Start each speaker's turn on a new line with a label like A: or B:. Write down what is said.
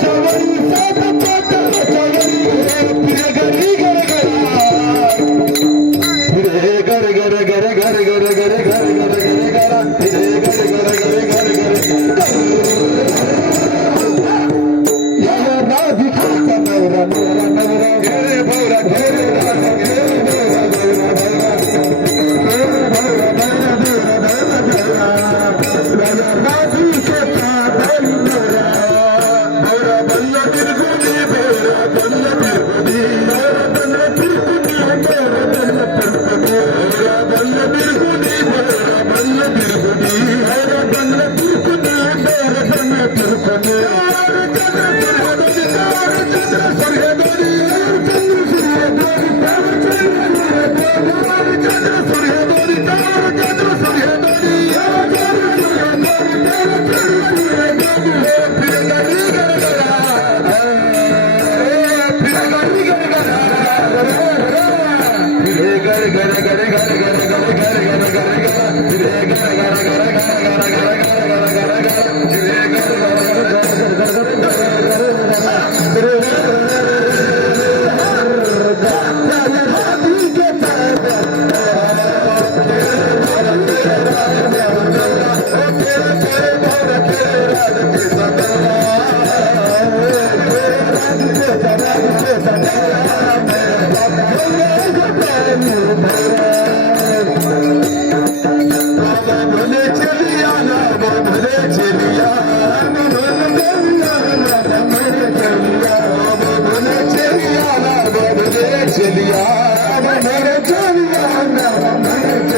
A: चवण घर घर घर घर घर घर घर घर घर گڏي گڙي گڏي Celiya, I'm a man of